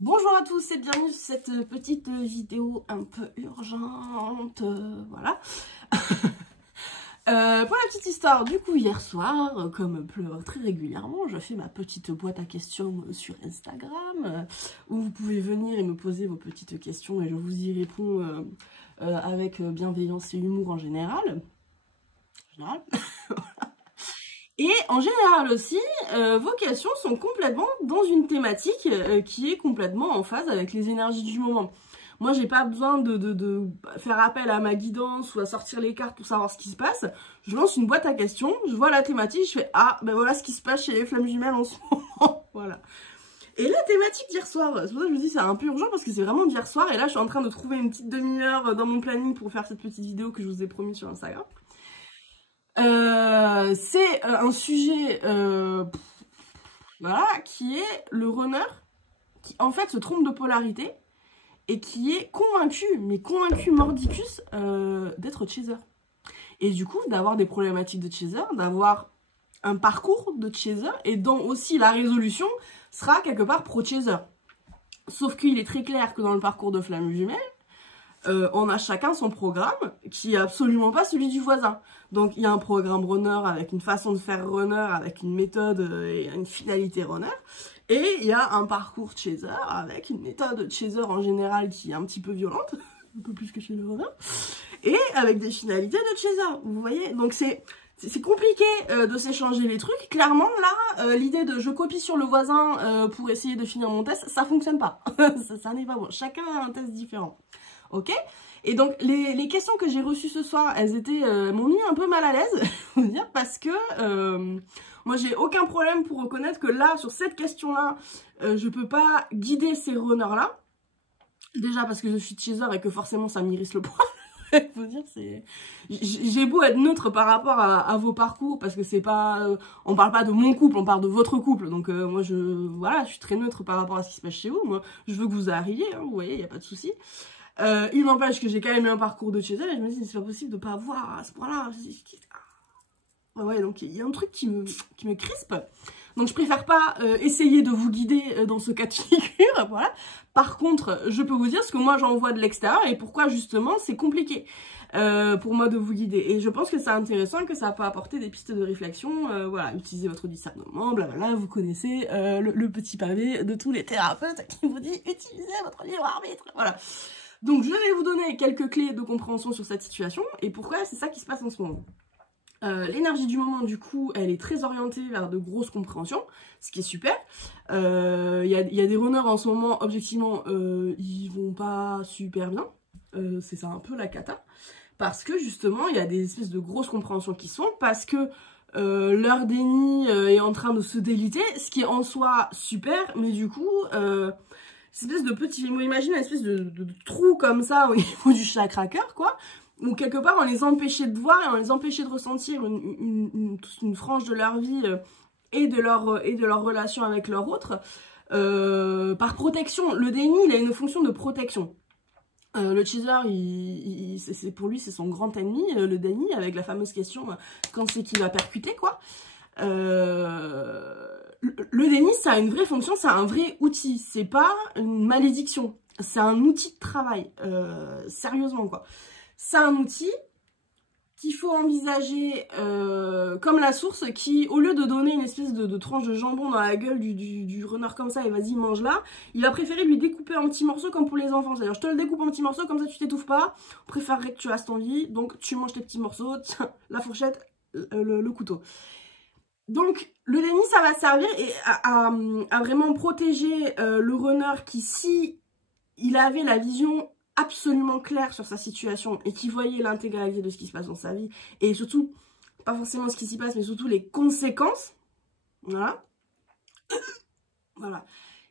Bonjour à tous et bienvenue sur cette petite vidéo un peu urgente, voilà. Pour la petite histoire, du coup hier soir, comme très régulièrement, je fais ma petite boîte à questions sur Instagram, où vous pouvez venir et me poser vos petites questions et je vous y réponds avec bienveillance et humour en général. Et en général aussi, vos questions sont complètement dans une thématique qui est complètement en phase avec les énergies du moment. Moi, j'ai pas besoin de faire appel à ma guidance ou à sortir les cartes pour savoir ce qui se passe. Je lance une boîte à questions, je vois la thématique, je fais « Ah, ben voilà ce qui se passe chez les flammes jumelles en ce moment. » Voilà. Et la thématique d'hier soir, c'est pour ça que je me dis c'est un peu urgent parce que c'est vraiment d'hier soir. Et là, je suis en train de trouver une petite demi-heure dans mon planning pour faire cette petite vidéo que je vous ai promis sur Instagram. C'est un sujet voilà, qui est le runner qui en fait se trompe de polarité et qui est convaincu, mais convaincu mordicus d'être chaser. Et du coup, d'avoir des problématiques de chaser, d'avoir un parcours de chaser et dont aussi la résolution sera quelque part pro-chaser. Sauf qu'il est très clair que dans le parcours de Flamme Jumelle, on a chacun son programme qui est absolument pas celui du voisin. Donc il y a un programme runner avec une façon de faire runner, avec une méthode et une finalité runner. Et il y a un parcours chaser avec une méthode chaser en général qui est un petit peu violente, un peu plus que chez le runner, et avec des finalités de chaser, vous voyez. Donc c'est compliqué de s'échanger les trucs. Clairement, là, l'idée de je copie sur le voisin pour essayer de finir mon test, ça fonctionne pas. ça n'est pas bon. Chacun a un test différent. Ok? Et donc, les questions que j'ai reçues ce soir, elles étaient m'ont mis un peu mal à l'aise, faut dire, parce que moi, j'ai aucun problème pour reconnaître que là, sur cette question-là, je peux pas guider ces runners-là. Déjà parce que je suis chaser et que forcément, ça m'irrisse le poil. Faut dire, c'est... J'ai beau être neutre par rapport à vos parcours, parce que c'est pas... on parle pas de mon couple, on parle de votre couple. Donc moi, voilà, je suis très neutre par rapport à ce qui se passe chez vous. Moi, je veux que vous arriviez, hein, vous voyez, il n'y a pas de souci. Il n'empêche que j'ai quand même eu un parcours de chaser et je me dis c'est pas possible de pas voir à ce point-là. Ouais, donc il y a un truc qui me crispe. Donc je préfère pas essayer de vous guider dans ce cas de figure, voilà. Par contre, je peux vous dire ce que moi j'en vois de l'extérieur et pourquoi justement c'est compliqué pour moi de vous guider. Et je pense que c'est intéressant et que ça peut apporter des pistes de réflexion. Voilà, utilisez votre discernement, blablabla, vous connaissez le petit pavé de tous les thérapeutes qui vous dit utilisez votre libre arbitre, voilà. Donc je vais vous donner quelques clés de compréhension sur cette situation et pourquoi c'est ça qui se passe en ce moment. L'énergie du moment, du coup, elle est très orientée vers de grosses compréhensions, ce qui est super. Il y a des runners en ce moment, objectivement, ils vont pas super bien. C'est ça un peu la cata. Parce que justement, il y a des espèces de grosses compréhensions qui sont, parce que leur déni est en train de se déliter, ce qui est en soi super, mais du coup... cette espèce de petit, imagine une espèce de trou comme ça au niveau du chakra cœur, quoi, où quelque part on les empêchait de voir et on les empêchait de ressentir une frange de leur vie et de leur relation avec leur autre, par protection. Le déni, il a une fonction de protection. Le chaser, pour lui, c'est son grand ennemi, le déni, avec la fameuse question quand c'est qu'il va percuter, quoi. Le déni, ça a une vraie fonction, c'est un vrai outil, c'est pas une malédiction, c'est un outil de travail, sérieusement quoi. C'est un outil qu'il faut envisager comme la source qui, au lieu de donner une espèce de tranche de jambon dans la gueule du runner comme ça et vas-y mange-la, il va préférer lui découper en petits morceaux comme pour les enfants, c'est-à-dire je te le découpe en petits morceaux comme ça tu t'étouffes pas, on préférerait que tu restes en vie, donc tu manges tes petits morceaux, tiens, la fourchette, le couteau. Donc, le déni, ça va servir à vraiment protéger le runner qui, si il avait la vision absolument claire sur sa situation et qui voyait l'intégralité de ce qui se passe dans sa vie, et surtout, pas forcément ce qui s'y passe, mais surtout les conséquences, voilà, voilà.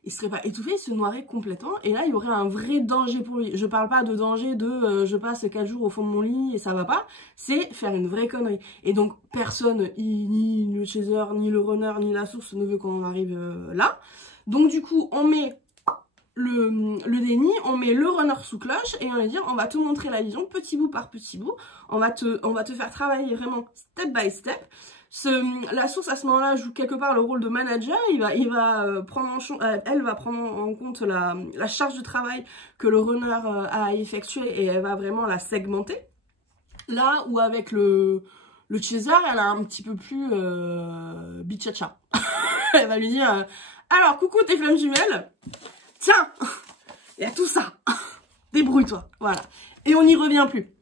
Il serait pas étouffé, il se noierait complètement, et là, il y aurait un vrai danger pour lui. Je parle pas de danger de je passe 4 jours au fond de mon lit et ça va pas, c'est faire une vraie connerie. Et donc, personne, ni le chaser, ni le runner, ni la source ne veut qu'on en arrive là. Donc, du coup, on met le déni, on met le runner sous cloche, et on va dire, on va te montrer la vision, petit bout par petit bout, on va te faire travailler vraiment step by step, La source à ce moment-là joue quelque part le rôle de manager, elle va prendre en compte la charge de travail que le runner a effectuée et elle va vraiment la segmenter. Là où avec le chaser, elle a un petit peu plus bichacha. Elle va lui dire alors coucou tes flammes jumelles, tiens, il y a tout ça, débrouille-toi, voilà. Et on n'y revient plus.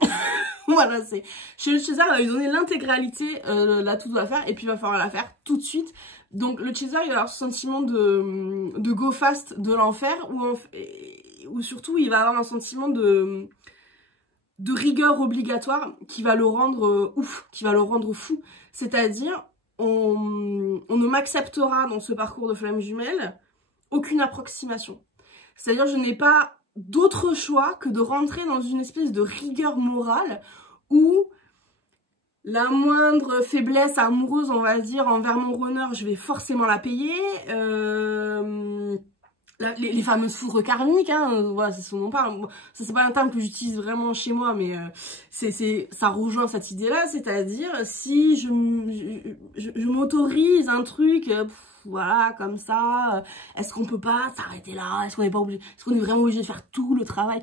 Voilà, c'est chez le chaser, elle va lui donner l'intégralité là tout doit faire et puis il va falloir la faire tout de suite. Donc le chaser, il va avoir ce sentiment de go fast de l'enfer ou surtout il va avoir un sentiment de rigueur obligatoire qui va le rendre ouf, qui va le rendre fou. C'est-à-dire on ne m'acceptera dans ce parcours de flammes jumelles aucune approximation. C'est-à-dire je n'ai pas d'autre choix que de rentrer dans une espèce de rigueur morale où la moindre faiblesse amoureuse, on va dire, envers mon runner, je vais forcément la payer. Les fameuses foudres karmiques, hein, voilà, c'est ce dont on parle. Ça, c'est pas un terme que j'utilise vraiment chez moi, mais ça rejoint cette idée-là, c'est-à-dire si je m'autorise un truc, voilà, comme ça, est-ce qu'on peut pas s'arrêter là? Est-ce qu'on n'est pas obligé? Est-ce qu'on est vraiment obligé de faire tout le travail?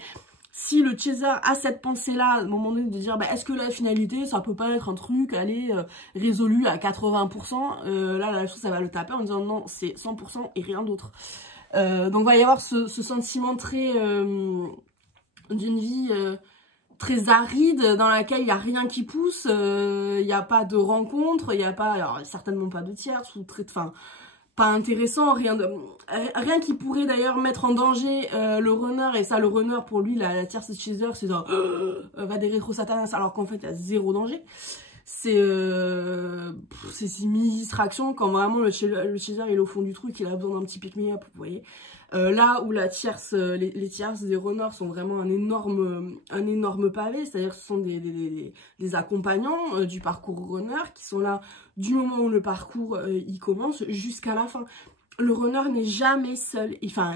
Si le chaser a cette pensée-là, à un moment donné, de dire, bah, est-ce que la finalité, ça peut pas être un truc, allez, résolu à 80%, là, la chose, ça va le taper en disant, non, c'est 100% et rien d'autre. Donc, il va y avoir ce sentiment très, d'une vie très aride, dans laquelle il n'y a rien qui pousse, il n'y a pas de rencontre, il n'y a pas, alors, certainement pas de tierce, ou très, enfin, pas intéressant, rien qui pourrait d'ailleurs mettre en danger le runner, et ça le runner pour lui la tierce chaser c'est genre va des rétro satanas alors qu'en fait il y a zéro danger. C'est une mini distraction quand vraiment le chaser il est au fond du truc, il a besoin d'un petit pick-me-up, vous voyez. Là où la tierce, les tierces des runners sont vraiment un énorme pavé, c'est-à-dire que ce sont des accompagnants du parcours runner qui sont là du moment où le parcours il commence jusqu'à la fin. Le runner n'est jamais seul, enfin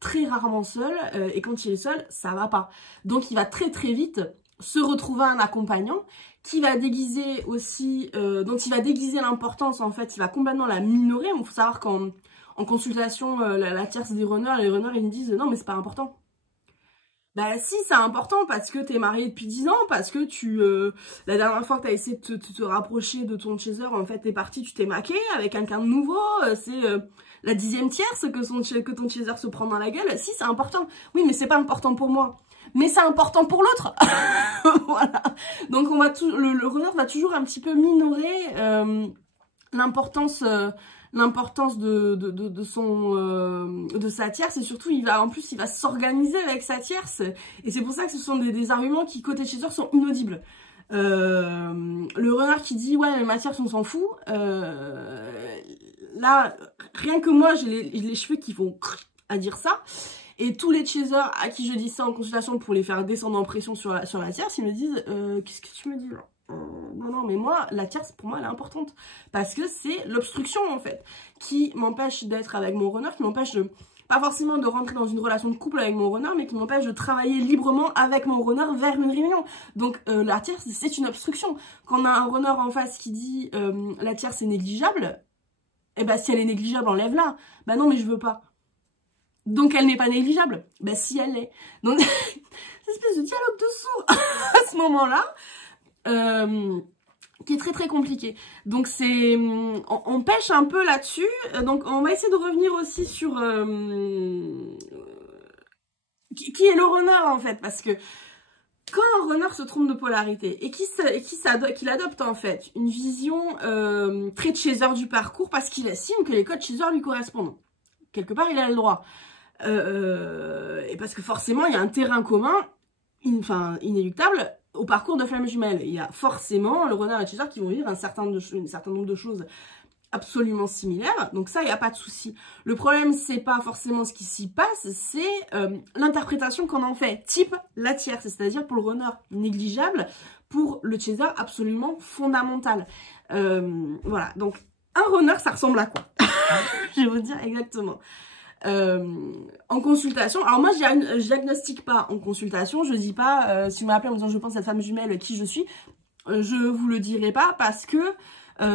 très rarement seul, et quand il est seul, ça va pas. Donc il va très vite se retrouver un accompagnant qui va déguiser aussi, dont il va déguiser l'importance en fait, il va complètement la minorer. Il faut savoir qu'en consultation, la tierce des runners, les runners ils me disent non mais c'est pas important. Bah si, c'est important parce que t'es marié depuis 10 ans, parce que la dernière fois que t'as essayé de te rapprocher de ton chaser, en fait t'es parti, tu t'es maqué avec quelqu'un de nouveau, c'est la 10e tierce que ton chaser se prend dans la gueule. Si, c'est important. Oui, mais c'est pas important pour moi. Mais c'est important pour l'autre. Voilà. Donc le runner va toujours un petit peu minorer l'importance de sa tierce, et surtout en plus il va s'organiser avec sa tierce, et c'est pour ça que ce sont des arguments qui côté chaser sont inaudibles. Le runner qui dit ouais mais ma tierce on s'en fout, là rien que moi j'ai les cheveux qui vont à dire ça, et tous les chasers à qui je dis ça en consultation pour les faire descendre en pression sur la tierce, ils me disent qu'est-ce que tu me dis là? Non, mais moi, la tierce, pour moi, elle est importante. Parce que c'est l'obstruction, en fait, qui m'empêche d'être avec mon runner, qui m'empêche pas forcément de rentrer dans une relation de couple avec mon runner, mais qui m'empêche de travailler librement avec mon runner vers une réunion. Donc, la tierce, c'est une obstruction. Quand on a un runner en face qui dit la tierce est négligeable, eh ben, si elle est négligeable, enlève-la. Bah non, mais je veux pas. Donc, elle n'est pas négligeable. Bah si, elle l'est. Donc, cette espèce de dialogue de sourds à ce moment-là, qui est très compliqué. Donc c'est on pêche un peu là-dessus. Donc on va essayer de revenir aussi sur qui est le runner en fait, parce que quand un runner se trompe de polarité et qu'il adopte en fait une vision très chaser du parcours parce qu'il estime que les codes chaser lui correspondent, quelque part il a le droit, et parce que forcément il y a un terrain commun inéluctable au parcours de flammes jumelles. Il y a forcément le runner et le chaser qui vont vivre un certain nombre de choses absolument similaires. Donc ça, il n'y a pas de souci. Le problème, c'est pas forcément ce qui s'y passe, c'est l'interprétation qu'on en fait. Type la tierce, c'est-à-dire pour le runner négligeable, pour le chaser absolument fondamental. Voilà, donc un runner, ça ressemble à quoi? Je vais vous dire exactement. En consultation, alors moi je diagnostique pas en consultation, je dis pas si vous m'appelez en me disant je pense à cette femme jumelle qui je suis, je vous le dirai pas parce que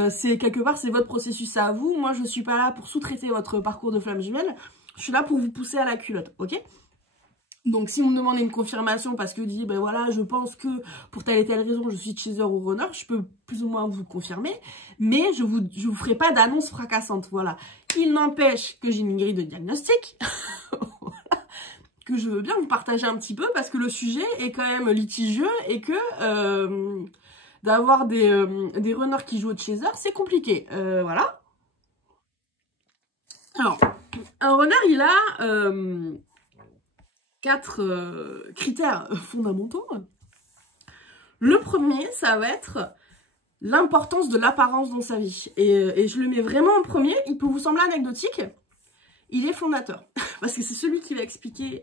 C'est quelque part, c'est votre processus à vous. Moi, je suis pas là pour sous-traiter votre parcours de flamme jumelle. Je suis là pour vous pousser à la culotte, ok? Donc si vous me demandez une confirmation parce que vous dites, ben voilà, je pense que pour telle et telle raison, je suis chaser ou runner, je peux plus ou moins vous confirmer, mais je vous ferai pas d'annonce fracassante, voilà. Il n'empêche que j'ai une grille de diagnostic, que je veux bien vous partager un petit peu parce que le sujet est quand même litigieux et que d'avoir des runners qui jouent au chaser, c'est compliqué, voilà. Alors, un runner, il a... 4 critères fondamentaux. Le premier, ça va être l'importance de l'apparence dans sa vie. Et je le mets vraiment en premier. Il peut vous sembler anecdotique. Il est fondateur. Parce que c'est celui qui va expliquer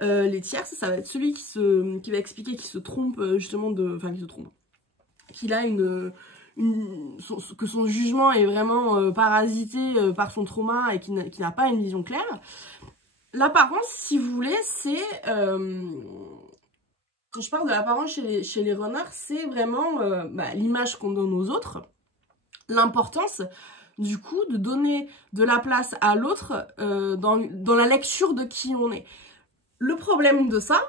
les tierces. Ça va être celui qui va expliquer qu'il se trompe justement de... Enfin, qu'il se trompe. Qu'il a que son jugement est vraiment parasité par son trauma et qu'il n'a pas une vision claire. L'apparence, si vous voulez, c'est... quand je parle de l'apparence chez les runners, c'est vraiment l'image qu'on donne aux autres. L'importance, du coup, de donner de la place à l'autre dans la lecture de qui on est. Le problème de ça,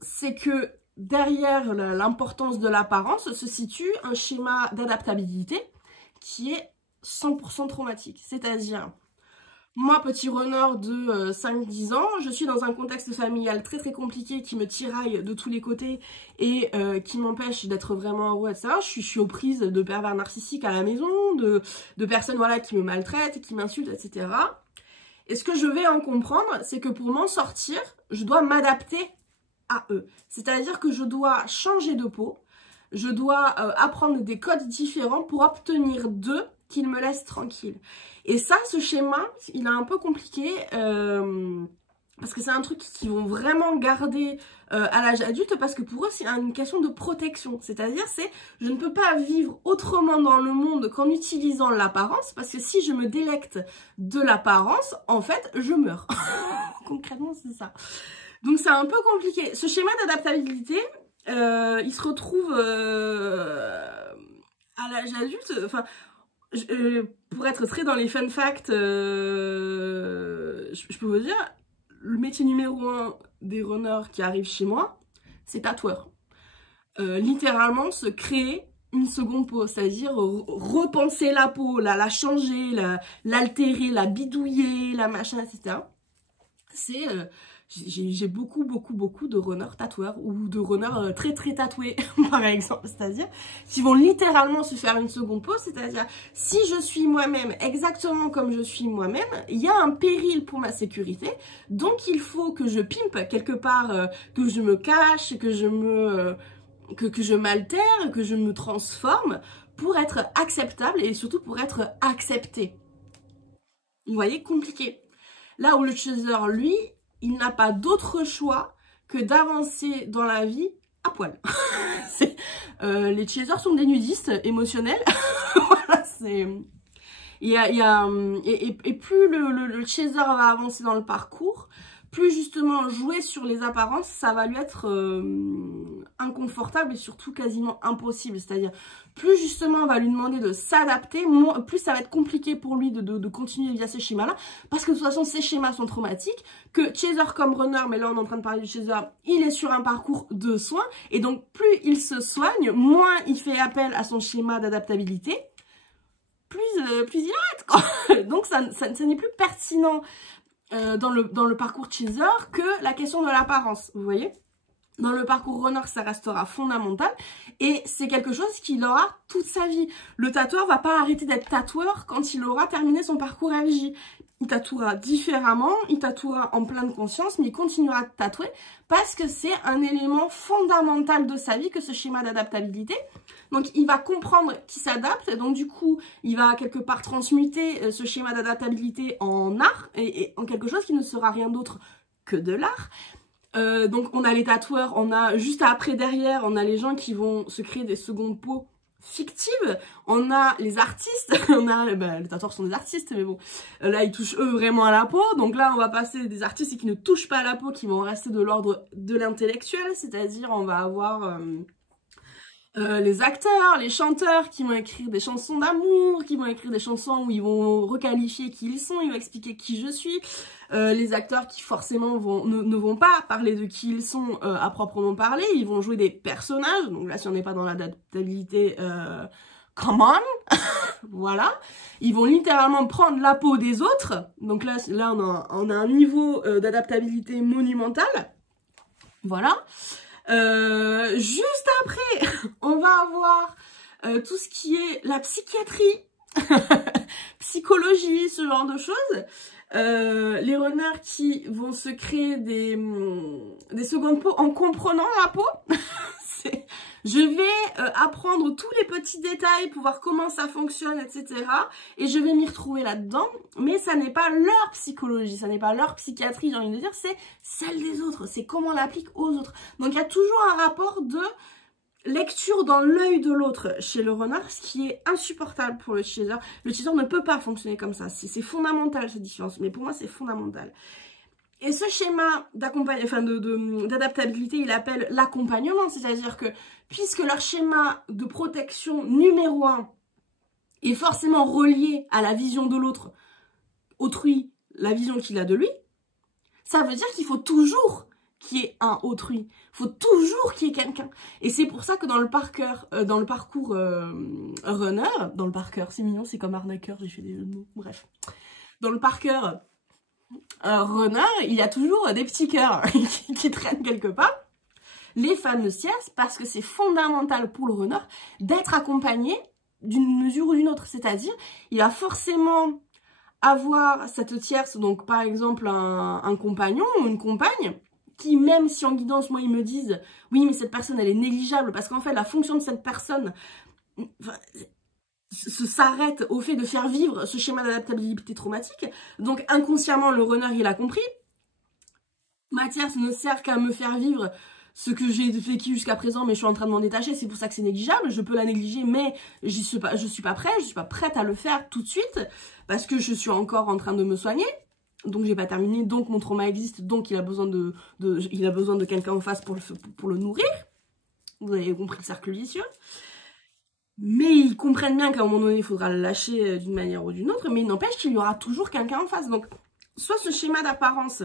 c'est que derrière l'importance de l'apparence se situe un schéma d'adaptabilité qui est 100% traumatique. C'est-à-dire... Moi, petit runner de 5-10 ans, je suis dans un contexte familial très très compliqué qui me tiraille de tous les côtés et qui m'empêche d'être vraiment heureux, etc. Je suis aux prises de pervers narcissiques à la maison, de personnes voilà, qui me maltraitent, qui m'insultent, etc. Et ce que je vais en comprendre, c'est que pour m'en sortir, je dois m'adapter à eux. C'est-à-dire que je dois changer de peau, je dois apprendre des codes différents pour obtenir d'eux qu'ils me laissent tranquille. Et ça, ce schéma, il est un peu compliqué parce que c'est un truc qu'ils vont vraiment garder à l'âge adulte parce que pour eux, c'est une question de protection. C'est-à-dire, je ne peux pas vivre autrement dans le monde qu'en utilisant l'apparence parce que si je me délecte de l'apparence, en fait, je meurs. Concrètement, c'est ça. Donc, c'est un peu compliqué. Ce schéma d'adaptabilité, il se retrouve à l'âge adulte. Enfin, pour être très dans les fun facts, je peux vous dire, le métier numéro 1 des runners qui arrivent chez moi, c'est tatoueur. Littéralement, se créer une seconde peau, c'est-à-dire repenser la peau, la changer, l'altérer, la bidouiller, la machin, etc. C'est... j'ai beaucoup de runners tatoueurs ou de runners très très tatoués par exemple, c'est-à-dire qui vont littéralement se faire une seconde peau, c'est-à-dire si je suis moi-même exactement comme je suis moi-même, il y a un péril pour ma sécurité, donc il faut que je pimpe quelque part, que je me cache, que je m'altère, que je me transforme pour être acceptable et surtout pour être acceptée. Vous voyez, compliqué. Là où le chaser, lui, il n'a pas d'autre choix que d'avancer dans la vie à poil. Les chasers sont des nudistes émotionnels. Voilà, c'est... Et plus le chaser va avancer dans le parcours, plus justement jouer sur les apparences, ça va lui être inconfortable et surtout quasiment impossible. C'est-à-dire, plus justement on va lui demander de s'adapter, plus ça va être compliqué pour lui de continuer via ces schémas-là. Parce que de toute façon, ces schémas sont traumatiques. Que chaser comme runner, mais là on est en train de parler du chaser, il est sur un parcours de soins. Et donc, plus il se soigne, moins il fait appel à son schéma d'adaptabilité. Plus il arrête, quoi. Donc ça n'est plus pertinent dans le parcours chaser que la question de l'apparence, vous voyez. Dans le parcours runner, ça restera fondamental et c'est quelque chose qu'il aura toute sa vie. Le tatoueur va pas arrêter d'être tatoueur quand il aura terminé son parcours LJ. Il tatouera différemment, il tatouera en pleine conscience, mais il continuera de tatouer parce que c'est un élément fondamental de sa vie que ce schéma d'adaptabilité. Donc il va comprendre qu'il s'adapte, donc du coup il va quelque part transmuter ce schéma d'adaptabilité en art et en quelque chose qui ne sera rien d'autre que de l'art. Donc on a les tatoueurs, on a juste après derrière, on a les gens qui vont se créer des secondes peaux fictives, on a les artistes, on a, les tatoueurs sont des artistes, mais bon, là ils touchent eux vraiment à la peau, donc là on va passer des artistes qui ne touchent pas à la peau, qui vont rester de l'ordre de l'intellectuel, c'est-à-dire on va avoir les acteurs, les chanteurs qui vont écrire des chansons d'amour, qui vont écrire des chansons où ils vont requalifier qui ils sont, ils vont expliquer qui je suis. Les acteurs qui forcément ne vont pas parler de qui ils sont à proprement parler, ils vont jouer des personnages. Donc là, si on n'est pas dans l'adaptabilité, come on, voilà. Ils vont littéralement prendre la peau des autres. Donc là on a un niveau d'adaptabilité monumental. Voilà. Juste après, on va avoir tout ce qui est la psychiatrie, psychologie, ce genre de choses. Les runners qui vont se créer des secondes peaux en comprenant la peau. Je vais apprendre tous les petits détails pour voir comment ça fonctionne, etc. Et je vais m'y retrouver là-dedans. Mais ça n'est pas leur psychologie, ça n'est pas leur psychiatrie, j'ai envie de dire, c'est celle des autres. C'est comment on l'applique aux autres. Donc il y a toujours un rapport de lecture dans l'œil de l'autre chez le runner, ce qui est insupportable pour le chaser. Le chaser ne peut pas fonctionner comme ça. C'est fondamental cette différence, mais pour moi c'est fondamental. Et ce schéma d'adaptabilité, il appelle l'accompagnement, c'est-à-dire que puisque leur schéma de protection numéro 1 est forcément relié à la vision de l'autre, autrui, la vision qu'il a de lui, ça veut dire qu'il faut toujours qu'il y ait un autrui, il faut toujours qu'il y ait quelqu'un. Et c'est pour ça que dans le parcours runner, dans le parcours, c'est mignon, c'est comme arnaqueur, j'ai fait des jeux de mots, bref. Dans le parcours runner, il y a toujours des petits cœurs qui traînent quelque part. Les fameuses tierces, parce que c'est fondamental pour le runner d'être accompagné d'une mesure ou d'une autre. C'est-à-dire, il va forcément avoir cette tierce, donc par exemple un compagnon ou une compagne, qui même si en guidance, moi, ils me disent « Oui, mais cette personne, elle est négligeable » parce qu'en fait, la fonction de cette personne s'arrête au fait de faire vivre ce schéma d'adaptabilité traumatique. Donc inconsciemment, le runner, il a compris. Ma tierce ne sert qu'à me faire vivre ce que j'ai vécu jusqu'à présent, mais je suis en train de m'en détacher, c'est pour ça que c'est négligeable. Je peux la négliger, mais je suis pas prête à le faire tout de suite, parce que je suis encore en train de me soigner. Donc j'ai pas terminé, donc mon trauma existe, donc il a besoin de quelqu'un en face pour le nourrir. Vous avez compris le cercle vicieux. Mais ils comprennent bien qu'à un moment donné, il faudra le lâcher d'une manière ou d'une autre, mais il n'empêche qu'il y aura toujours quelqu'un en face. Donc, soit ce schéma d'apparence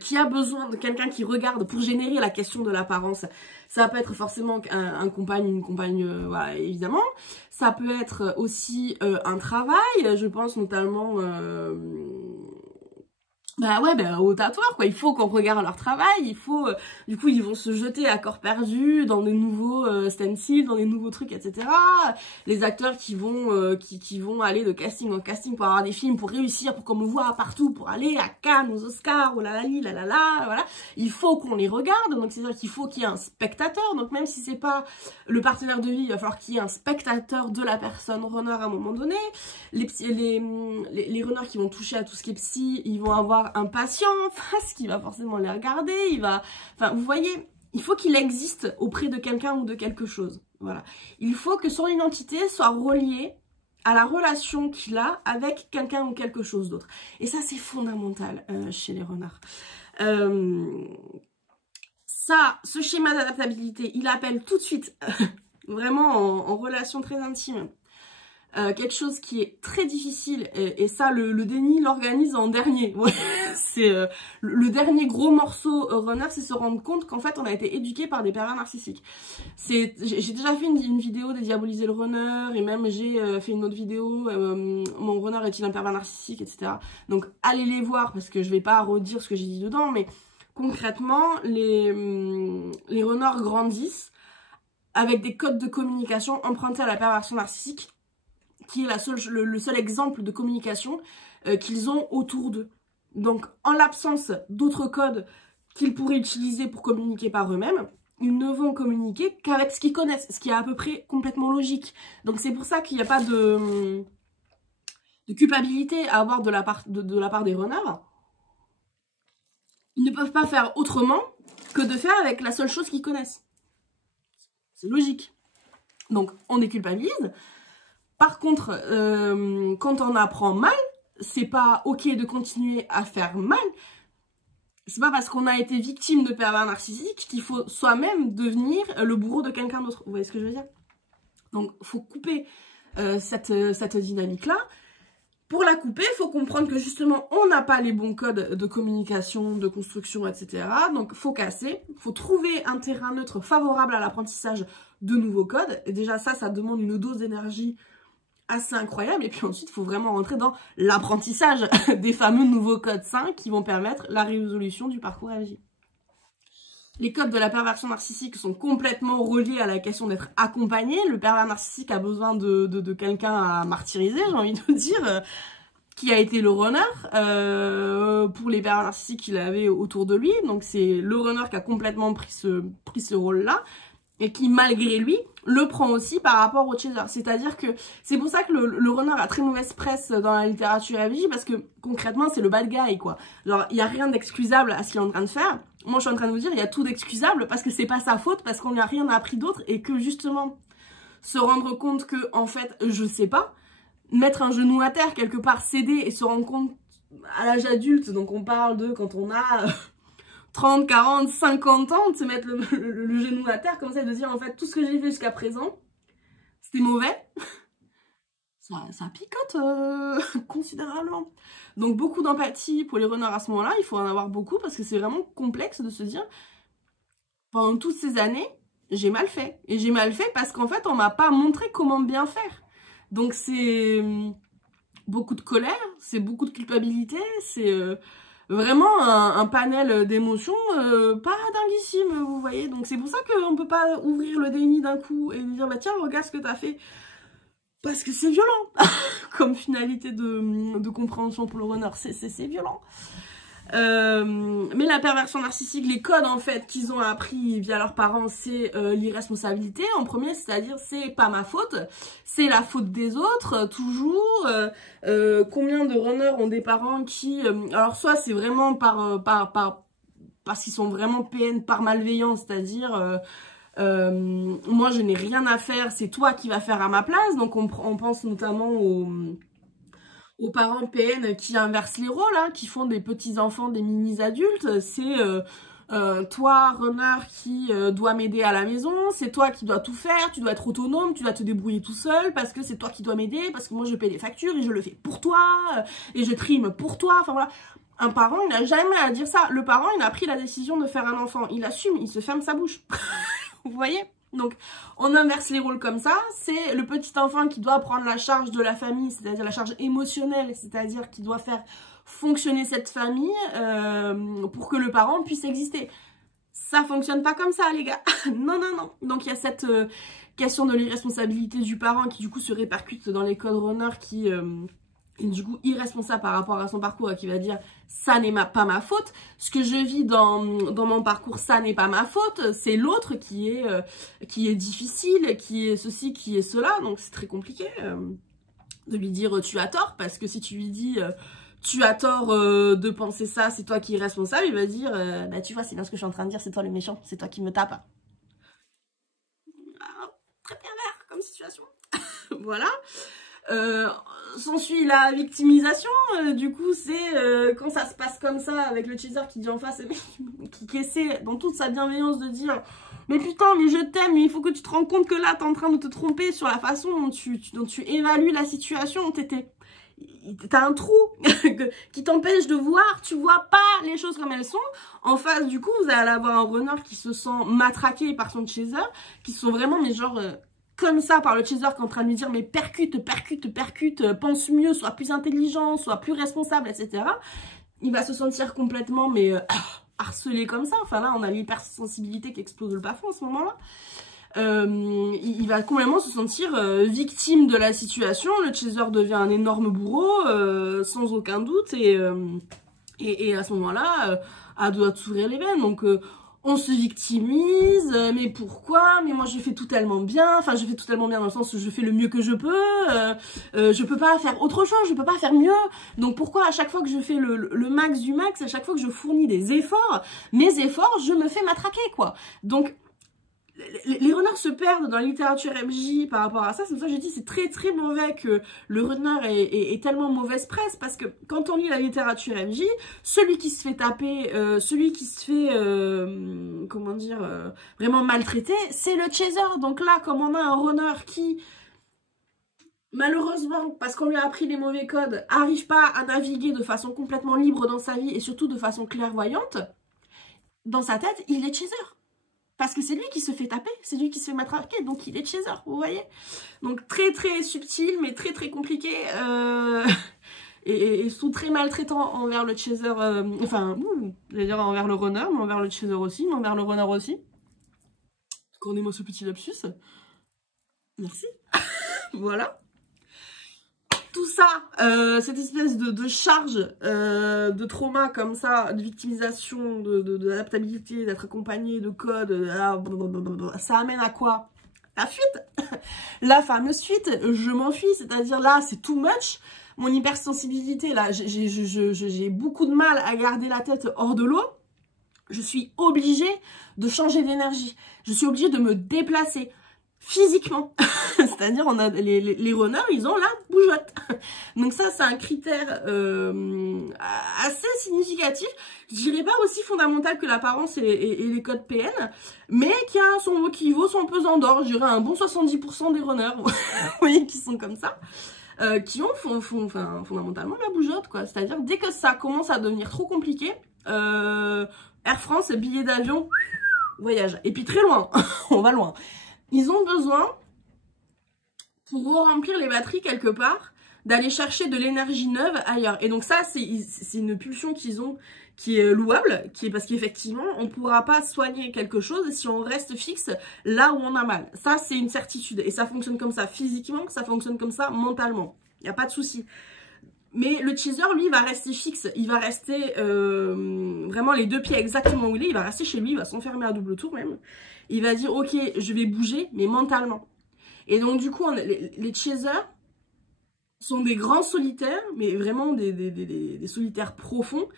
qui a besoin de quelqu'un qui regarde pour générer la question de l'apparence, ça peut être forcément un compagnon, une compagne, voilà, évidemment. Ça peut être aussi un travail, je pense notamment... aux tatoueurs, quoi. Il faut qu'on regarde leur travail, il faut... du coup, ils vont se jeter à corps perdu dans des nouveaux stencils, dans des nouveaux trucs, etc. Les acteurs qui vont aller de casting en casting pour avoir des films, pour réussir, pour qu'on me voit partout, pour aller à Cannes, aux Oscars, oh là là, voilà. Il faut qu'on les regarde, donc c'est-à-dire qu'il faut qu'il y ait un spectateur. Donc même si c'est pas le partenaire de vie, il va falloir qu'il y ait un spectateur de la personne runner à un moment donné. Les runners qui vont toucher à tout ce qui est psy, ils vont avoir un patient en face qui va forcément les regarder, enfin vous voyez, il faut qu'il existe auprès de quelqu'un ou de quelque chose, voilà. Il faut que son identité soit reliée à la relation qu'il a avec quelqu'un ou quelque chose d'autre. Et ça c'est fondamental chez les runners. Ce schéma d'adaptabilité, il appelle tout de suite, vraiment en relation très intime, quelque chose qui est très difficile, et ça le déni l'organise en dernier. Ouais, c'est le dernier gros morceau runner, c'est se rendre compte qu'en fait on a été éduqué par des pervers narcissiques. J'ai déjà fait une vidéo de diaboliser le runner, et même j'ai fait une autre vidéo, mon runner est-il un pervers narcissique, etc. Donc allez les voir parce que je vais pas redire ce que j'ai dit dedans, mais concrètement les runners grandissent avec des codes de communication empruntés à la perversion narcissique, qui est le seul exemple de communication qu'ils ont autour d'eux. Donc, en l'absence d'autres codes qu'ils pourraient utiliser pour communiquer par eux-mêmes, ils ne vont communiquer qu'avec ce qu'ils connaissent, ce qui est à peu près complètement logique. Donc, c'est pour ça qu'il n'y a pas de culpabilité à avoir de la part des runners. Ils ne peuvent pas faire autrement que de faire avec la seule chose qu'ils connaissent. C'est logique. Donc, on déculpabilise. Par contre, quand on apprend mal, c'est pas ok de continuer à faire mal. c'est pas parce qu'on a été victime de pervers narcissiques qu'il faut soi-même devenir le bourreau de quelqu'un d'autre. Vous voyez ce que je veux dire? Donc, faut couper cette dynamique-là. Pour la couper, il faut comprendre que justement, on n'a pas les bons codes de communication, de construction, etc. Donc, faut casser, faut trouver un terrain neutre favorable à l'apprentissage de nouveaux codes. Et déjà, ça demande une dose d'énergie assez incroyable. Et puis ensuite, il faut vraiment rentrer dans l'apprentissage des fameux nouveaux codes sains qui vont permettre la résolution du parcours à vie. Les codes de la perversion narcissique sont complètement reliés à la question d'être accompagné. Le pervers narcissique a besoin de quelqu'un à martyriser, j'ai envie de dire, qui a été le runner pour les pervers narcissiques qu'il avait autour de lui. Donc c'est le runner qui a complètement pris ce rôle-là et qui, malgré lui, le prend aussi par rapport au chaser. C'est-à-dire que c'est pour ça que le runner a très mauvaise presse dans la littérature AVJ, parce que concrètement, c'est le bad guy, quoi. Genre, il n'y a rien d'excusable à ce qu'il est en train de faire. Moi, je suis en train de vous dire, il y a tout d'excusable parce que c'est pas sa faute, parce qu'on n'a rien appris d'autre et que justement, se rendre compte que, en fait, je sais pas, mettre un genou à terre quelque part, céder et se rendre compte à l'âge adulte, donc on parle de quand on a 30, 40, 50 ans, de se mettre le genou à terre comme ça et de dire en fait tout ce que j'ai fait jusqu'à présent, c'était mauvais. Ça picote considérablement. Donc beaucoup d'empathie pour les runners à ce moment-là, il faut en avoir beaucoup parce que c'est vraiment complexe de se dire pendant toutes ces années, j'ai mal fait. Et j'ai mal fait parce qu'en fait, on m'a pas montré comment bien faire. Donc c'est beaucoup de colère, c'est beaucoup de culpabilité, c'est vraiment un panel d'émotions pas dinguissime, vous voyez. Donc c'est pour ça qu'on peut pas ouvrir le déni d'un coup et dire bah tiens, regarde ce que t'as fait. Parce que c'est violent comme finalité de compréhension pour le runner, c'est violent. Mais la perversion narcissique, les codes en fait qu'ils ont appris via leurs parents, c'est l'irresponsabilité en premier, c'est-à-dire c'est pas ma faute, c'est la faute des autres, toujours. Combien de runners ont des parents qui... alors soit c'est vraiment parce qu'ils sont vraiment PN par malveillance, c'est-à-dire... moi je n'ai rien à faire, c'est toi qui vas faire à ma place. Donc on pense notamment aux parents PN qui inversent les rôles, hein, qui font des petits-enfants, des mini-adultes. C'est toi, runner, qui dois m'aider à la maison, c'est toi qui dois tout faire, tu dois être autonome, tu dois te débrouiller tout seul, parce que c'est toi qui dois m'aider, parce que moi je paie les factures et je le fais pour toi, et je trime pour toi, enfin voilà. Un parent, il n'a jamais à dire ça. Le parent, il a pris la décision de faire un enfant, il assume, il se ferme sa bouche. Vous voyez? Donc, on inverse les rôles comme ça. C'est le petit enfant qui doit prendre la charge de la famille, c'est-à-dire la charge émotionnelle, c'est-à-dire qui doit faire fonctionner cette famille pour que le parent puisse exister. Ça fonctionne pas comme ça, les gars. Non, non, non. Donc, il y a cette question de l'irresponsabilité du parent qui, du coup, se répercute dans les codes runner qui... est du coup irresponsable par rapport à son parcours et qui va dire ça n'est pas ma faute. Ce que je vis dans mon parcours, ça n'est pas ma faute, c'est l'autre qui est difficile, qui est ceci, qui est cela. Donc c'est très compliqué de lui dire tu as tort, parce que si tu lui dis tu as tort de penser ça, c'est toi qui es responsable, il va dire bah tu vois, c'est bien ce que je suis en train de dire, c'est toi le méchant, c'est toi qui me tape. Ah, très pervers comme situation. Voilà. S'ensuit la victimisation, du coup c'est quand ça se passe comme ça avec le chaser qui dit en face, qui essaie dans toute sa bienveillance de dire mais putain mais je t'aime, mais il faut que tu te rends compte que là t'es en train de te tromper sur la façon dont tu évalues la situation, t'as un trou qui t'empêche de voir, tu vois pas les choses comme elles sont. En face du coup vous allez avoir un runner qui se sent matraqué par son chaser, qui sont vraiment mais genre... comme ça par le chaser qui est en train de lui dire mais percute, pense mieux, sois plus intelligent, sois plus responsable, etc. Il va se sentir complètement mais harcelé comme ça. Enfin là on a l'hypersensibilité qui explose le plafond à ce moment-là. Il va complètement se sentir victime de la situation. Le chaser devient un énorme bourreau sans aucun doute et à ce moment-là doit s'ouvrir les veines. Donc on se victimise, mais pourquoi? Mais moi je fais tout tellement bien, enfin je fais tout tellement bien dans le sens où je fais le mieux que je peux pas faire autre chose, je peux pas faire mieux, donc pourquoi à chaque fois que je fais le max du max, à chaque fois que je fournis des efforts, mes efforts, je me fais matraquer quoi. Donc les runners se perdent dans la littérature MJ par rapport à ça. C'est pour ça que j'ai dit c'est très très mauvais que le runner ait tellement mauvaise presse, parce que quand on lit la littérature MJ, celui qui se fait taper, celui qui se fait comment dire vraiment maltraiter, c'est le chaser. Donc là, comme on a un runner qui malheureusement, parce qu'on lui a appris les mauvais codes, arrive pas à naviguer de façon complètement libre dans sa vie et surtout de façon clairvoyante, dans sa tête, il est chaser. Parce que c'est lui qui se fait taper, c'est lui qui se fait matraquer, donc il est chaser, vous voyez. Donc très très subtil, mais très très compliqué, et sont très maltraitants envers le chaser, enfin, j'allais dire envers le runner, mais envers le chaser aussi, mais envers le runner aussi. Accordez-moi ce petit lapsus. Merci. Voilà. Tout ça, cette espèce de charge de trauma comme ça, de victimisation, d'adaptabilité, d'être accompagné, de code, ça amène à quoi? La fuite. La fameuse fuite, je m'enfuis, c'est-à-dire là, c'est too much. Mon hypersensibilité, là, j'ai beaucoup de mal à garder la tête hors de l'eau. Je suis obligée de changer d'énergie. Je suis obligée de me déplacer physiquement. C'est-à-dire, on a les runners, ils ont la bougeotte. Donc ça, c'est un critère assez significatif. Je dirais pas aussi fondamental que l'apparence et les codes PN, mais qui vaut son pesant d'or. Je dirais un bon 70% des runners, vous voyez, qui sont comme ça. Qui font fondamentalement la bougeotte, quoi. C'est-à-dire, dès que ça commence à devenir trop compliqué, Air France, billet d'avion, voyage. Et puis très loin, on va loin. Ils ont besoin, pour remplir les batteries quelque part, d'aller chercher de l'énergie neuve ailleurs. Et donc ça, c'est une pulsion qu'ils ont qui est louable, parce qu'effectivement, on ne pourra pas soigner quelque chose si on reste fixe là où on a mal. Ça, c'est une certitude. Et ça fonctionne comme ça physiquement, ça fonctionne comme ça mentalement. Il n'y a pas de souci. Mais le chaser, lui, il va rester fixe. Il va rester vraiment les deux pieds exactement où il est. Il va rester chez lui, il va s'enfermer à double tour même. Il va dire, ok, je vais bouger, mais mentalement. Et donc, du coup, les chasers sont des grands solitaires, mais vraiment des solitaires profonds,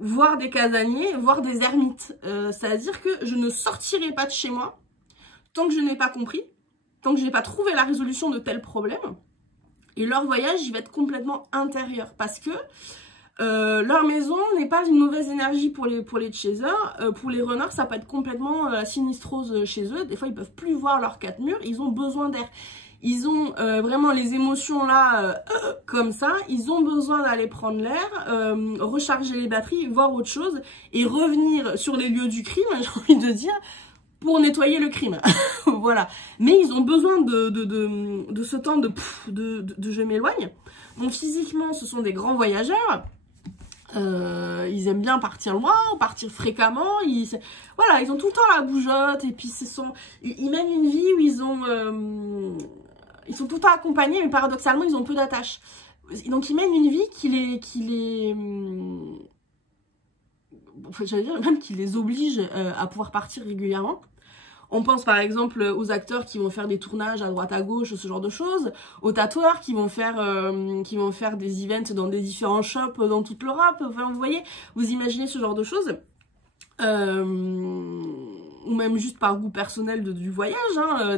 voire des casaniers, voire des ermites. C'est-à-dire que je ne sortirai pas de chez moi tant que je n'ai pas compris, tant que je n'ai pas trouvé la résolution de tel problème. Et leur voyage, il va être complètement intérieur, parce que leur maison n'est pas une mauvaise énergie pour les chasers. Pour les runners, ça peut être complètement la sinistrose chez eux. Des fois, ils peuvent plus voir leurs quatre murs. Ils ont besoin d'air. Ils ont vraiment les émotions là, comme ça. Ils ont besoin d'aller prendre l'air, recharger les batteries, voir autre chose et revenir sur les lieux du crime, j'ai envie de dire, pour nettoyer le crime. Voilà. Mais ils ont besoin de ce temps de je m'éloigne. Donc physiquement, ce sont des grands voyageurs. Ils aiment bien partir loin, partir fréquemment. Voilà, ils ont tout le temps la bougeotte. Et puis ils mènent une vie où ils sont tout le temps accompagnés, mais paradoxalement, ils ont peu d'attaches. Donc ils mènent une vie j'allais dire même qui les oblige à pouvoir partir régulièrement. On pense par exemple aux acteurs qui vont faire des tournages à droite à gauche, ce genre de choses, aux tatoueurs qui vont faire des events dans des différents shops dans toute l'Europe. Enfin, vous voyez, vous imaginez ce genre de choses. Ou même juste par goût personnel du voyage,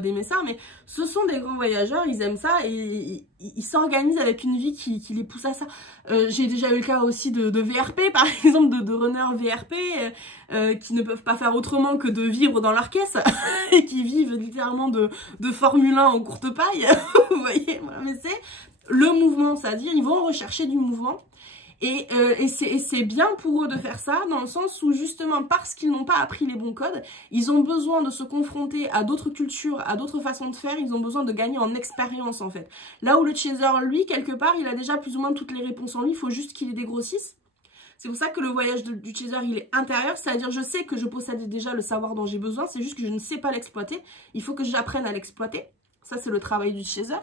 d'aimer ça, mais ce sont des grands voyageurs, ils aiment ça et ils s'organisent avec une vie qui les pousse à ça. J'ai déjà eu le cas aussi de VRP, par exemple, de runners VRP qui ne peuvent pas faire autrement que de vivre dans leur caisse et qui vivent littéralement de Formule 1 en courte paille, vous voyez, voilà, mais c'est le mouvement, c'est-à-dire ils vont rechercher du mouvement. Et c'est bien pour eux de faire ça, dans le sens où justement parce qu'ils n'ont pas appris les bons codes, ils ont besoin de se confronter à d'autres cultures, à d'autres façons de faire, ils ont besoin de gagner en expérience en fait. Là où le chaser, lui, quelque part, il a déjà plus ou moins toutes les réponses en lui, il faut juste qu'il les dégrossisse. C'est pour ça que le voyage du chaser, il est intérieur, c'est-à-dire je sais que je possède déjà le savoir dont j'ai besoin, c'est juste que je ne sais pas l'exploiter, il faut que j'apprenne à l'exploiter. Ça, c'est le travail du chaser.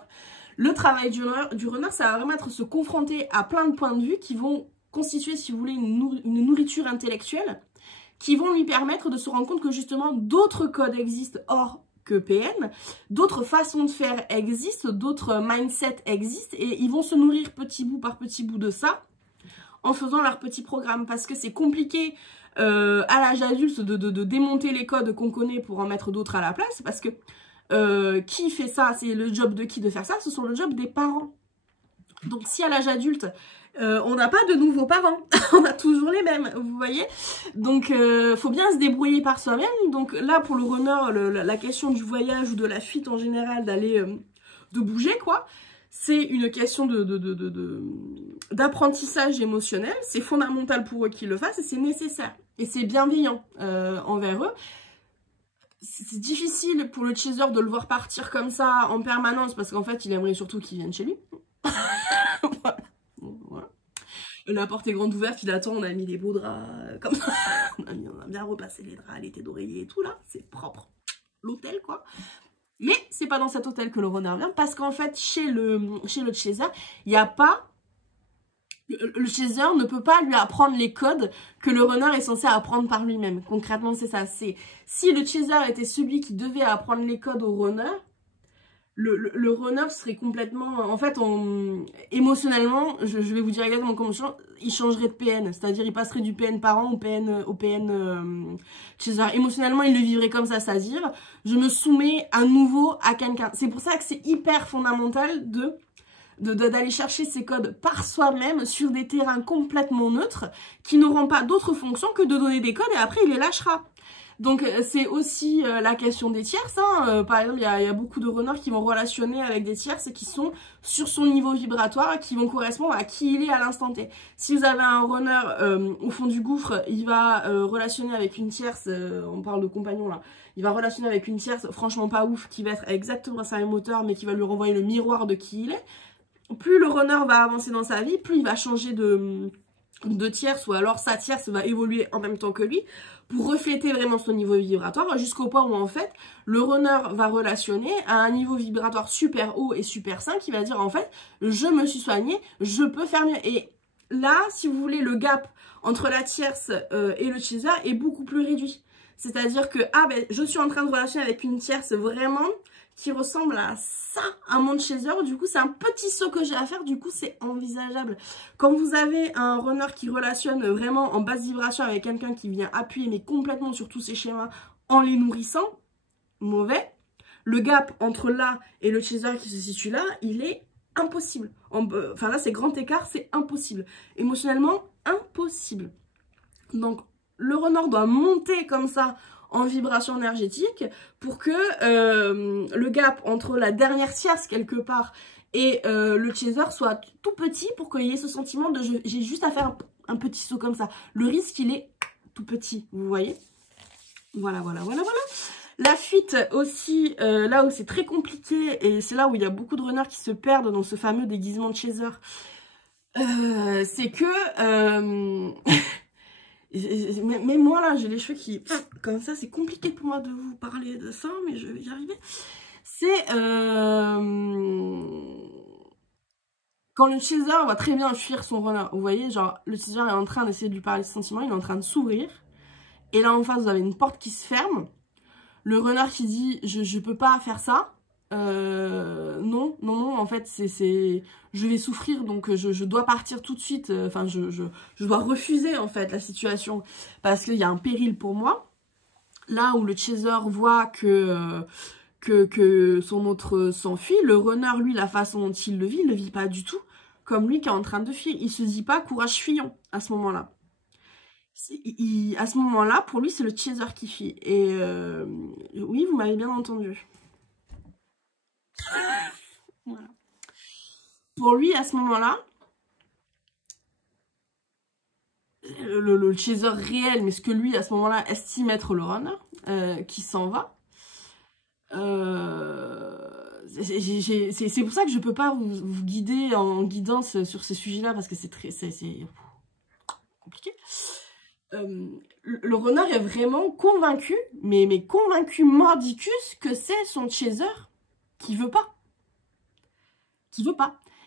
Le travail du runner, ça va vraiment être se confronter à plein de points de vue qui vont constituer, si vous voulez, une nourriture intellectuelle, qui vont lui permettre de se rendre compte que justement d'autres codes existent hors que PN, d'autres façons de faire existent, d'autres mindsets existent, et ils vont se nourrir petit bout par petit bout de ça, en faisant leur petit programme. Parce que c'est compliqué à l'âge adulte de démonter les codes qu'on connaît pour en mettre d'autres à la place. Parce que qui fait ça? C'est le job de qui de faire ça? Ce sont le job des parents. Donc si à l'âge adulte, on n'a pas de nouveaux parents, on a toujours les mêmes, vous voyez. Donc faut bien se débrouiller par soi-même. Donc là pour le runner, la question du voyage ou de la fuite en général, d'aller, de bouger quoi, c'est une question d'apprentissage émotionnel. C'est fondamental pour eux qu'ils le fassent et c'est nécessaire. Et c'est bienveillant envers eux. C'est difficile pour le chaser de le voir partir comme ça en permanence parce qu'en fait il aimerait surtout qu'il vienne chez lui. Voilà. Voilà. La porte est grande ouverte, il attend, on a mis les beaux draps comme ça. On a bien repassé les draps, l'été d'oreiller et tout là, c'est propre. L'hôtel quoi. Mais c'est pas dans cet hôtel que le runner vient parce qu'en fait chez le chaser, il n'y a pas... Le chaser ne peut pas lui apprendre les codes que le runner est censé apprendre par lui-même. Concrètement c'est ça. Si le chaser était celui qui devait apprendre les codes au runner, le runner serait complètement... En fait, émotionnellement, je vais vous dire exactement comment il changerait de PN. C'est-à-dire, il passerait du PN parent au PN chaser. Émotionnellement, il le vivrait comme ça, c'est-à-dire, je me soumets à nouveau à quelqu'un. C'est pour ça que c'est hyper fondamental d'aller chercher ces codes par soi-même sur des terrains complètement neutres qui n'auront pas d'autre fonction que de donner des codes et après, il les lâchera. Donc c'est aussi la question des tierces, hein. Par exemple il y a beaucoup de runners qui vont relationner avec des tierces qui sont sur son niveau vibratoire, qui vont correspondre à qui il est à l'instant T. Si vous avez un runner au fond du gouffre, il va relationner avec une tierce, on parle de compagnon là, il va relationner avec une tierce franchement pas ouf, qui va être exactement sa même hauteur mais qui va lui renvoyer le miroir de qui il est. Plus le runner va avancer dans sa vie, plus il va changer de tierce ou alors sa tierce va évoluer en même temps que lui pour refléter vraiment son niveau vibratoire jusqu'au point où en fait le runner va relationner à un niveau vibratoire super haut et super sain qui va dire en fait je me suis soigné, je peux faire mieux. Et là si vous voulez le gap entre la tierce et le chaser est beaucoup plus réduit. C'est-à-dire que je suis en train de relationner avec une tierce vraiment qui ressemble à ça, à mon chaser, du coup c'est un petit saut que j'ai à faire, du coup c'est envisageable. Quand vous avez un runner qui relationne vraiment en basse vibration avec quelqu'un qui vient appuyer mais complètement sur tous ces schémas en les nourrissant, mauvais, le gap entre là et le chaser qui se situe là, il est impossible. Enfin là c'est grand écart, c'est impossible. Émotionnellement, impossible. Donc le runner doit monter comme ça en vibration énergétique pour que le gap entre la dernière tierce quelque part et le chaser soit tout petit pour qu'il y ait ce sentiment de j'ai juste à faire un petit saut comme ça. Le risque il est tout petit, vous voyez. Voilà. La fuite aussi, là où c'est très compliqué et c'est là où il y a beaucoup de runners qui se perdent dans ce fameux déguisement de chaser, c'est que... Mais moi là j'ai les cheveux qui comme ça, c'est compliqué pour moi de vous parler de ça mais je vais y arriver. C'est quand le chaser va très bien fuir son runner, vous voyez, genre le chaser est en train d'essayer de lui parler de sentiments, il est en train de s'ouvrir et là en face vous avez une porte qui se ferme, le runner qui dit je peux pas faire ça. Non, en fait, je vais souffrir, donc je dois partir tout de suite, enfin, je dois refuser, en fait, la situation, parce qu'il y a un péril pour moi. Là où le chaser voit que son autre s'enfuit, le runner, lui, la façon dont il le vit pas du tout comme lui qui est en train de fuir. Il se dit pas, courage, fuyons, à ce moment-là. À ce moment-là, pour lui, c'est le chaser qui fuit. Et oui, vous m'avez bien entendu. Voilà. Pour lui, à ce moment-là, le chaser réel, mais ce que lui, à ce moment-là, estime être le runner, qui s'en va, c'est pour ça que je peux pas vous guider en guidance sur ces sujets-là, parce que c'est compliqué. Le runner est vraiment convaincu, mais convaincu mordicus que c'est son chaser qui veut pas.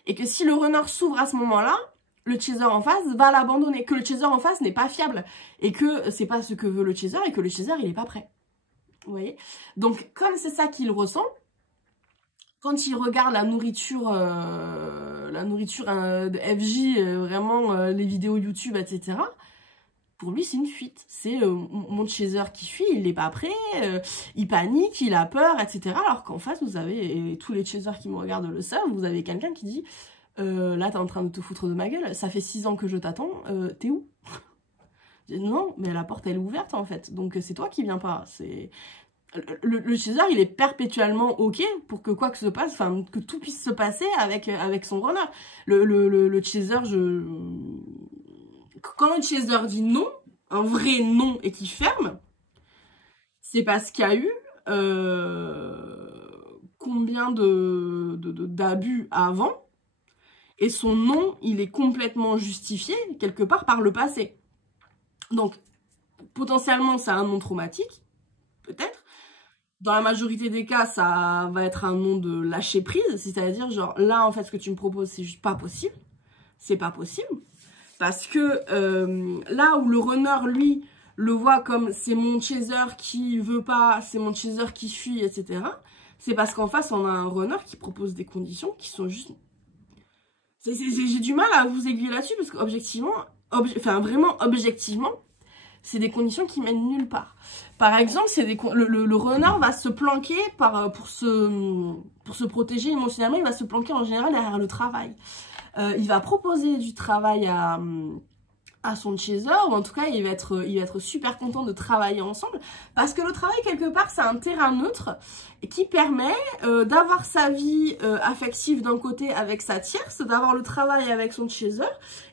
Et que si le runner s'ouvre à ce moment-là, le chaser en face va l'abandonner. Que le chaser en face n'est pas fiable. Et que c'est pas ce que veut le chaser et que le chaser, il est pas prêt. Vous voyez? Donc, comme c'est ça qu'il ressent, Quand il regarde la nourriture de FJ, vraiment les vidéos YouTube, etc., pour lui, c'est une fuite. C'est mon chaser qui fuit, il n'est pas prêt, il panique, il a peur, etc. Alors qu'en face, vous avez, et tous les chasers qui me regardent le savent, vous avez quelqu'un qui dit là, t'es en train de te foutre de ma gueule, ça fait 6 ans que je t'attends, t'es où? Non, mais la porte, elle est ouverte, en fait. Donc, c'est toi qui viens pas. C'est... Le chaser, il est perpétuellement OK pour que quoi que se passe, enfin, que tout puisse se passer avec son runner. Le chaser, quand le chaser dit non, un vrai non, et qu'il ferme, c'est parce qu'il y a eu combien d'abus avant, et son non, il est complètement justifié, quelque part, par le passé. Donc, potentiellement, c'est un non traumatique, peut-être. Dans la majorité des cas, ça va être un non de lâcher prise, c'est-à-dire, genre, là, en fait, ce que tu me proposes, c'est juste pas possible. C'est pas possible. Parce que là où le runner, lui, le voit comme c'est mon chaser qui veut pas, c'est mon chaser qui fuit, etc. C'est parce qu'en face, on a un runner qui propose des conditions qui sont juste... J'ai du mal à vous aiguiller là-dessus parce qu'objectivement, enfin vraiment objectivement, c'est des conditions qui mènent nulle part. Par exemple, le runner va se planquer pour se protéger émotionnellement, il va se planquer en général derrière le travail. Il va proposer du travail à son chaser, ou en tout cas il va être super content de travailler ensemble, parce que le travail quelque part c'est un terrain neutre qui permet d'avoir sa vie affective d'un côté avec sa tierce, d'avoir le travail avec son chaser,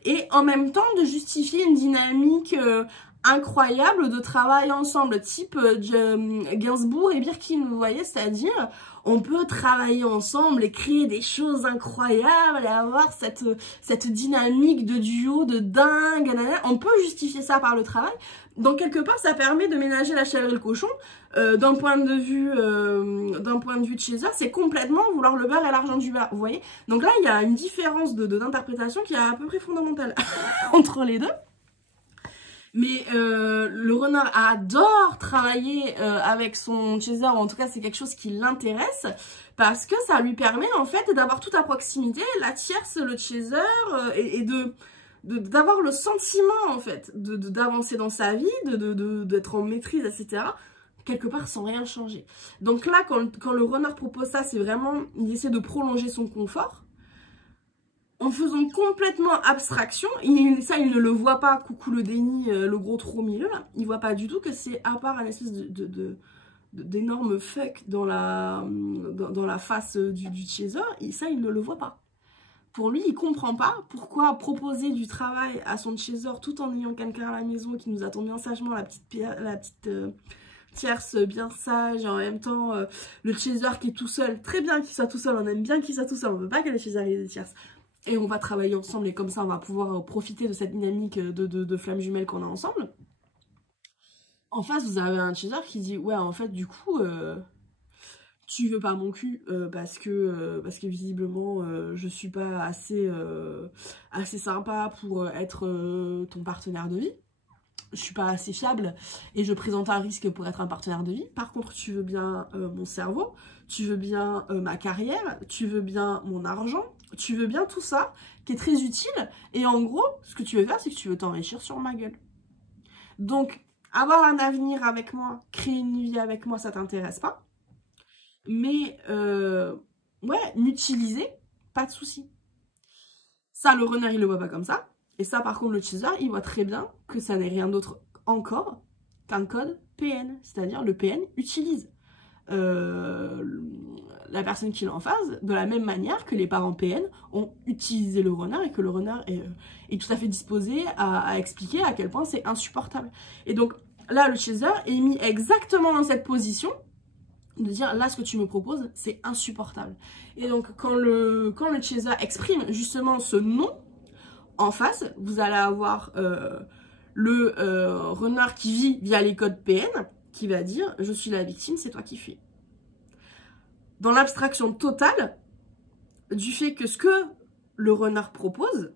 et en même temps de justifier une dynamique incroyable de travail ensemble, type Gainsbourg et Birkin, vous voyez, c'est-à-dire on peut travailler ensemble et créer des choses incroyables et avoir cette dynamique de duo de dingue, nanana. On peut justifier ça par le travail. Donc quelque part, ça permet de ménager la chèvre et le cochon. D'un point de vue de chaser, c'est complètement vouloir le beurre et l'argent du beurre, vous voyez. Donc là, il y a une différence d'interprétation qui est à peu près fondamentale entre les deux. Mais le runner adore travailler avec son chaser, ou en tout cas c'est quelque chose qui l'intéresse, parce que ça lui permet en fait d'avoir tout à proximité, la tierce, le chaser, et d'avoir le sentiment en fait d'avancer dans sa vie, d'être en maîtrise, etc. Quelque part sans rien changer. Donc là, quand le runner propose ça, c'est vraiment, il essaie de prolonger son confort, en faisant complètement abstraction, ça il ne le voit pas, coucou le déni, le gros trou au milieu là, il voit pas du tout que c'est à part un espèce d'énorme fuck dans la face du chaser, et ça il ne le voit pas. Pour lui, il comprend pas pourquoi proposer du travail à son chaser tout en ayant quelqu'un à la maison qui nous attend bien sagement, la petite tierce bien sage, et en même temps le chaser qui est tout seul, très bien qu'il soit tout seul, on aime bien qu'il soit tout seul, on veut pas que le chaser ait des tierces. Et on va travailler ensemble et comme ça on va pouvoir profiter de cette dynamique de flammes jumelles qu'on a ensemble. En face vous avez un chaser qui dit ouais en fait du coup tu veux pas mon cul parce que visiblement je suis pas assez sympa pour être ton partenaire de vie. Je suis pas assez fiable et je présente un risque pour être un partenaire de vie. Par contre, tu veux bien mon cerveau, tu veux bien ma carrière, tu veux bien mon argent, tu veux bien tout ça qui est très utile. Et en gros, ce que tu veux faire, c'est que tu veux t'enrichir sur ma gueule. Donc, avoir un avenir avec moi, créer une vie avec moi, ça t'intéresse pas. Mais, ouais, m'utiliser, pas de souci. Ça, le runner, il le voit pas comme ça. Et ça, par contre, le chaser, il voit très bien que ça n'est rien d'autre encore qu'un code PN. C'est-à-dire, le PN utilise la personne qui est en phase de la même manière que les parents PN ont utilisé le runner et que le runner est tout à fait disposé à expliquer à quel point c'est insupportable. Et donc, là, le chaser est mis exactement dans cette position de dire là ce que tu me proposes c'est insupportable. Et donc quand le chaser exprime justement ce non, en face vous allez avoir le runner qui vit via les codes PN qui va dire je suis la victime, c'est toi qui fuis. Dans l'abstraction totale du fait que ce que le runner propose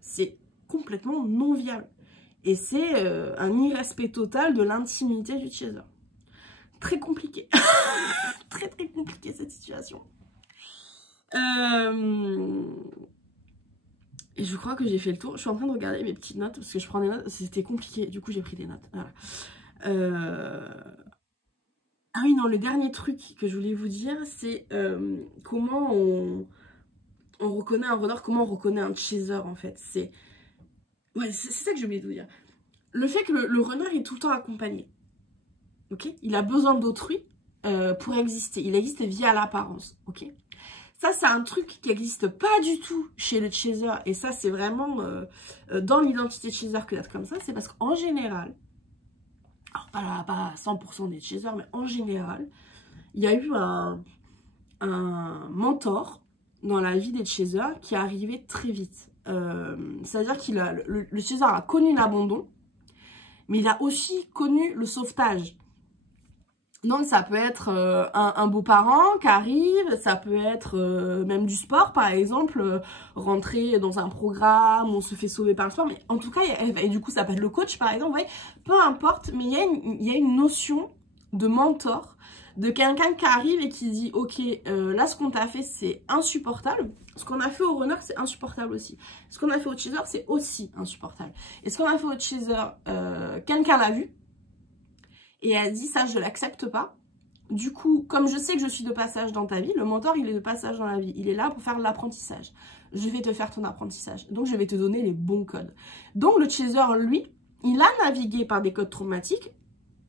c'est complètement non viable et c'est un irrespect total de l'intimité du chaser. Très compliqué. Très compliqué cette situation. Et je crois que j'ai fait le tour. Je suis en train de regarder mes petites notes parce que je prends des notes. C'était compliqué. Du coup, j'ai pris des notes. Voilà. Ah oui, non, le dernier truc que je voulais vous dire, c'est comment on reconnaît un runner, comment on reconnaît un chaser en fait. C'est ça que j'ai oublié de vous dire. Le fait que le runner est tout le temps accompagné. Ok, il a besoin d'autrui pour exister. Il existe via l'apparence. Ok. Ça, c'est un truc qui n'existe pas du tout chez le chaser. Et ça, c'est vraiment dans l'identité chaser que d'être comme ça. C'est parce qu'en général, alors pas 100% des chasers, mais en général, il y a eu un mentor dans la vie des chasers qui est arrivé très vite. C'est-à-dire que le chaser a connu l'abandon, mais il a aussi connu le sauvetage. Donc ça peut être un beau-parent qui arrive, ça peut être même du sport par exemple, rentrer dans un programme, on se fait sauver par le sport, mais en tout cas, et du coup ça peut être le coach par exemple, vous voyez, peu importe, mais il y a une notion de mentor, de quelqu'un qui arrive et qui dit ok, là ce qu'on t'a fait c'est insupportable, ce qu'on a fait au runner c'est insupportable aussi, ce qu'on a fait au chaser c'est aussi insupportable, et ce qu'on a fait au chaser, quelqu'un l'a vu, et elle dit ça je l'accepte pas. Du coup, comme je sais que je suis de passage dans ta vie, le mentor il est de passage dans la vie. Il est là pour faire l'apprentissage. Je vais te faire ton apprentissage. Donc je vais te donner les bons codes. Donc le chaser, lui, il a navigué par des codes traumatiques.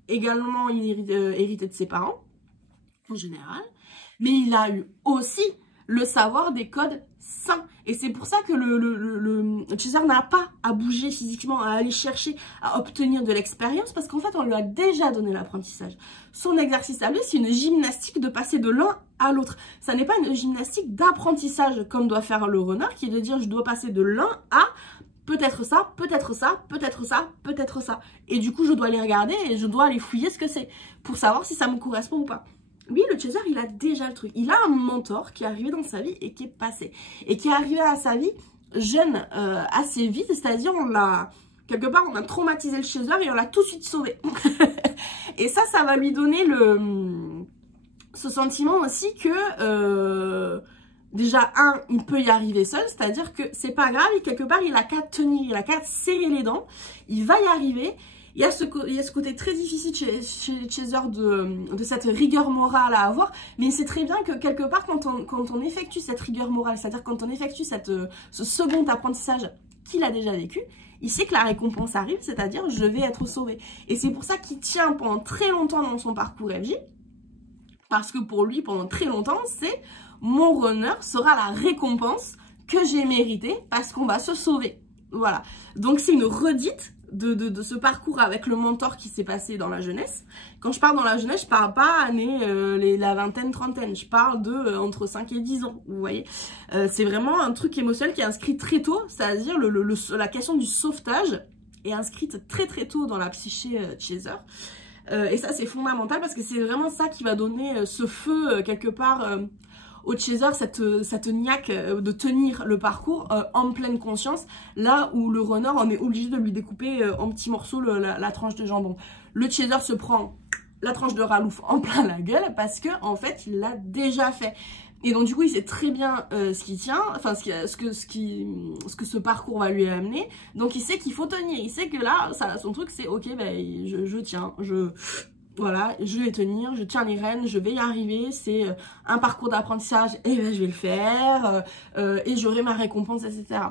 Également, il est hérité de ses parents, en général. Mais il a eu aussi le savoir des codes sains. Et c'est pour ça que le chaser n'a pas à bouger physiquement, à aller chercher, à obtenir de l'expérience, parce qu'en fait, on lui a déjà donné l'apprentissage. Son exercice à lui, c'est une gymnastique de passer de l'un à l'autre. Ça n'est pas une gymnastique d'apprentissage comme doit faire le runner, qui est de dire je dois passer de l'un à peut-être ça, peut-être ça, peut-être ça, peut-être ça. Et du coup, je dois les regarder et je dois aller fouiller ce que c'est pour savoir si ça me correspond ou pas. Lui, le chaser, il a déjà le truc. Il a un mentor qui est arrivé dans sa vie et qui est passé. Et qui est arrivé à sa vie jeune assez vite. C'est-à-dire, quelque part, on a traumatisé le chaser et on l'a tout de suite sauvé. Et ça va lui donner ce sentiment aussi que... déjà, il peut y arriver seul, c'est-à-dire que c'est pas grave, et quelque part, il a qu'à tenir, il a qu'à serrer les dents, il va y arriver. Il y a ce côté très difficile chez les chasers de cette rigueur morale à avoir, mais c'est très bien que quelque part, quand on effectue cette rigueur morale, c'est-à-dire quand on effectue ce second apprentissage qu'il a déjà vécu, il sait que la récompense arrive, c'est-à-dire je vais être sauvé. Et c'est pour ça qu'il tient pendant très longtemps dans son parcours FJ, parce que pour lui, pendant très longtemps, c'est mon runner sera la récompense que j'ai méritée parce qu'on va se sauver. Voilà. Donc c'est une redite de ce parcours avec le mentor qui s'est passé dans la jeunesse. Quand je parle dans la jeunesse, je parle pas année la vingtaine, trentaine. Je parle de entre 5 et 10 ans, vous voyez. C'est vraiment un truc émotionnel qui est inscrit très tôt, c'est-à-dire la question du sauvetage est inscrite très très tôt dans la psyché chaser. Et ça c'est fondamental parce que c'est vraiment ça qui va donner ce feu quelque part au chaser, cette niaque de tenir le parcours en pleine conscience, là où le runner on est obligé de lui découper en petits morceaux la tranche de jambon. Le chaser se prend la tranche de ralouf en plein la gueule parce que en fait il l'a déjà fait. Et donc du coup il sait très bien ce qui tient, enfin ce que ce parcours va lui amener. Donc il sait qu'il faut tenir, il sait que là son truc c'est ok, ben je tiens, voilà, je vais tenir, je tiens les rênes, je vais y arriver, c'est un parcours d'apprentissage, et ben je vais le faire, et j'aurai ma récompense, etc.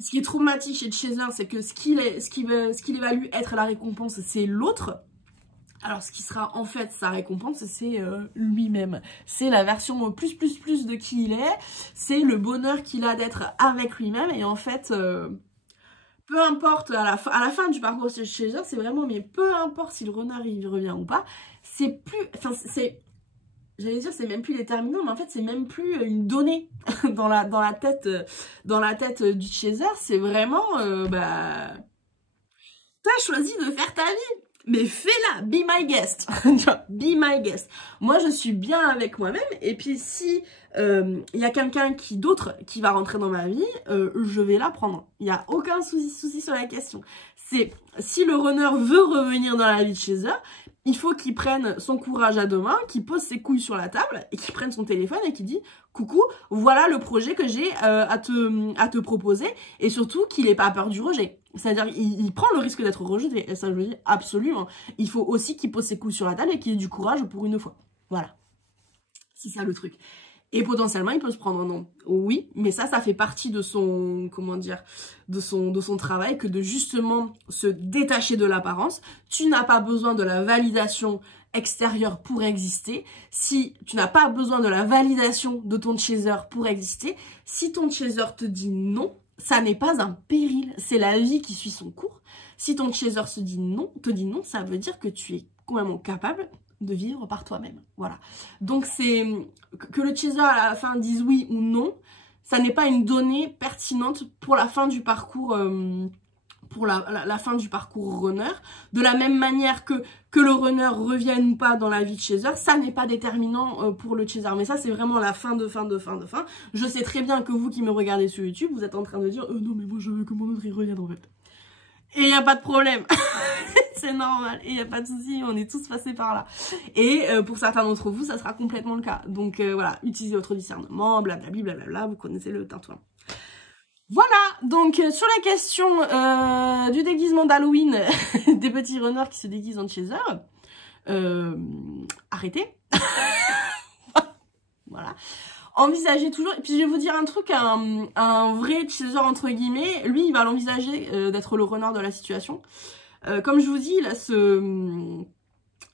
Ce qui est traumatique chez le chaser, c'est que ce qu'il évalue être la récompense, c'est l'autre. Alors, ce qui sera en fait sa récompense, c'est lui-même. C'est la version plus de qui il est. C'est le bonheur qu'il a d'être avec lui-même. Et en fait, peu importe, à la fin du parcours chez chaser, c'est vraiment, mais peu importe si le runner il revient ou pas, c'est plus, enfin, j'allais dire, c'est même plus déterminant, mais en fait, c'est même plus une donnée dans la tête du chaser. C'est vraiment, t'as choisi de faire ta vie. Mais fais-la, be my guest, be my guest. Moi, je suis bien avec moi-même, et puis si y a quelqu'un d'autre qui va rentrer dans ma vie, je vais la prendre. Il n'y a aucun souci sur la question. c'est si le runner veut revenir dans la vie de chaser, il faut qu'il prenne son courage à deux mains, qu'il pose ses couilles sur la table et qu'il prenne son téléphone et qu'il dit « Coucou, voilà le projet que j'ai à te proposer » et surtout qu'il n'ait pas peur du rejet. C'est-à-dire il prend le risque d'être rejeté, et ça je le dis absolument. Il faut aussi qu'il pose ses couilles sur la table et qu'il ait du courage pour une fois. Voilà. C'est ça le truc. Et potentiellement, il peut se prendre un non. Oui, mais ça fait partie de son, comment dire, de son travail, que de justement se détacher de l'apparence. Tu n'as pas besoin de la validation extérieure pour exister. Si tu n'as pas besoin de la validation de ton chaser pour exister, si ton chaser te dit non, ça n'est pas un péril, c'est la vie qui suit son cours. Si ton chaser te dit non, ça veut dire que tu es complètement capable de vivre par toi-même. Voilà. Donc c'est que le chaser à la fin dise oui ou non, ça n'est pas une donnée pertinente pour la fin du parcours pour la fin du parcours runner. De la même manière que le runner revienne ou pas dans la vie de chaser, ça n'est pas déterminant pour le chaser. Mais ça, c'est vraiment la fin de fin. Je sais très bien que vous qui me regardez sur YouTube, vous êtes en train de dire non mais moi je veux que mon autre il revienne en fait. Et il n'y a pas de problème. C'est normal. Et il n'y a pas de souci. On est tous passés par là. Et pour certains d'entre vous, ça sera complètement le cas. Donc voilà, utilisez votre discernement, blablabli, blablabla. Vous connaissez le tintouin. Voilà. Donc sur la question du déguisement d'Halloween des petits runners qui se déguisent en chaser, arrêtez. Voilà. Envisagez toujours, et puis je vais vous dire un truc, un vrai chaser entre guillemets, lui il va l'envisager d'être le renard de la situation. Comme je vous dis, là,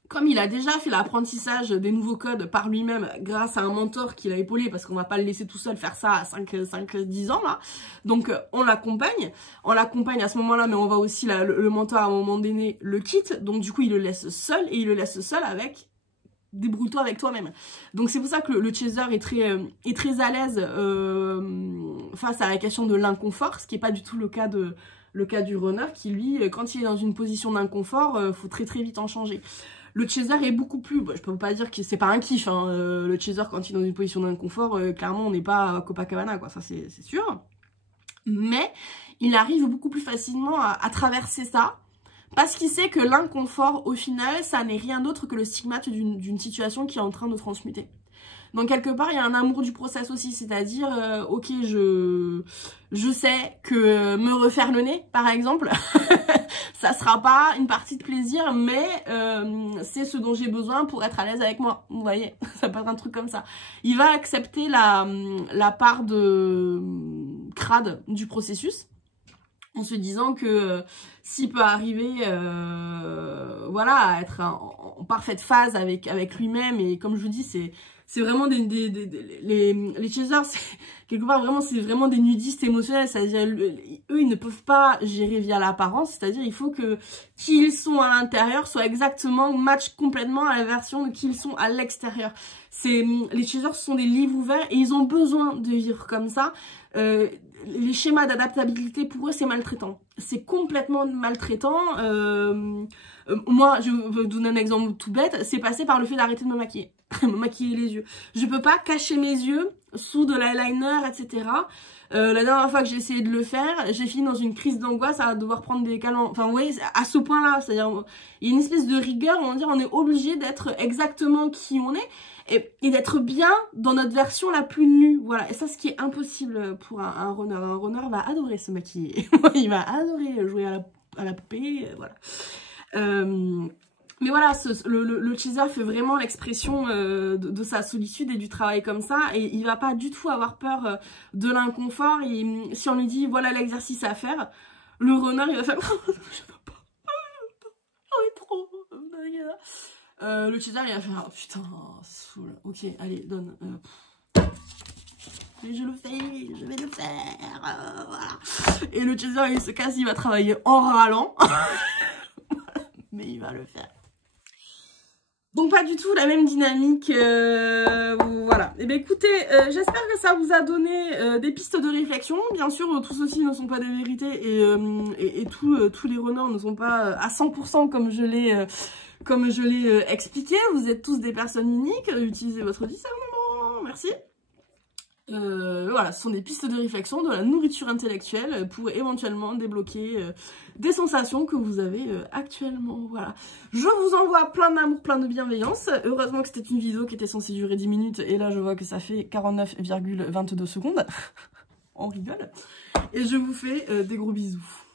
comme il a déjà fait l'apprentissage des nouveaux codes par lui-même grâce à un mentor qu'il a épaulé, parce qu'on va pas le laisser tout seul faire ça à 5-10 ans là, donc on l'accompagne à ce moment-là, mais on va aussi, le mentor à un moment donné le quitte, donc du coup il le laisse seul, et il le laisse seul avec débrouille-toi avec toi-même. Donc c'est pour ça que le chaser est très à l'aise face à la question de l'inconfort, ce qui n'est pas du tout le cas du runner qui lui, quand il est dans une position d'inconfort, faut très vite en changer. Le chaser est beaucoup plus, je peux pas dire que c'est pas un kiff, hein, le chaser quand il est dans une position d'inconfort, clairement on n'est pas à Copacabana quoi, ça c'est sûr. Mais il arrive beaucoup plus facilement à traverser ça, parce qu'il sait que l'inconfort, au final, ça n'est rien d'autre que le stigmate d'une situation qui est en train de transmuter. Donc quelque part, il y a un amour du process aussi, c'est-à-dire, ok, je sais que me refaire le nez, par exemple, ça sera pas une partie de plaisir, mais c'est ce dont j'ai besoin pour être à l'aise avec moi. Vous voyez, ça peut être un truc comme ça. Il va accepter la part de crade du processus, en se disant que s'il peut arriver voilà, à être en parfaite phase avec lui-même, et comme je vous dis, c'est vraiment les chasers, quelque part vraiment c'est vraiment des nudistes émotionnels, c'est-à-dire eux ils ne peuvent pas gérer via l'apparence, c'est-à-dire il faut que qui ils sont à l'intérieur soit exactement match complètement à la version de qui ils sont à l'extérieur. Les chasers sont des livres ouverts et ils ont besoin de vivre comme ça. Les schémas d'adaptabilité pour eux c'est maltraitant, c'est complètement maltraitant. Moi je vais vous donner un exemple tout bête, c'est passé par le fait d'arrêter de me maquiller. Me maquiller les yeux, je peux pas cacher mes yeux sous de l'eyeliner, etc. La dernière fois que j'ai essayé de le faire, j'ai fini dans une crise d'angoisse à devoir prendre des calmants. Enfin, vous voyez, à ce point-là, c'est-à-dire, il y a une espèce de rigueur, on va dire, on est obligé d'être exactement qui on est et d'être bien dans notre version la plus nue. Voilà, et ça, ce qui est impossible pour un runner. Un runner va adorer se maquiller. Il va adorer jouer à la poupée, voilà. Mais voilà, le chaser fait vraiment l'expression de sa solitude et du travail comme ça, et il va pas du tout avoir peur de l'inconfort. Et si on lui dit voilà l'exercice à faire, le runner il va faire je peux pas, j'en ai trop. Le chaser il va faire oh, putain, saoul. Ok, allez, donne. Je le fais, je vais le faire, voilà. Et le chaser il se casse, il va travailler en râlant, mais il va le faire. Donc pas du tout la même dynamique, voilà. Et bien écoutez, j'espère que ça vous a donné des pistes de réflexion. Bien sûr, tout ceci ne sont pas des vérités et tous les runners ne sont pas à 100% comme je l'ai expliqué. Vous êtes tous des personnes uniques, utilisez votre discernement, merci. Voilà, ce sont des pistes de réflexion, de la nourriture intellectuelle pour éventuellement débloquer des sensations que vous avez actuellement. Voilà. Je vous envoie plein d'amour, plein de bienveillance. Heureusement que c'était une vidéo qui était censée durer 10 minutes et là je vois que ça fait 49,22 secondes. On rigole. Et je vous fais des gros bisous.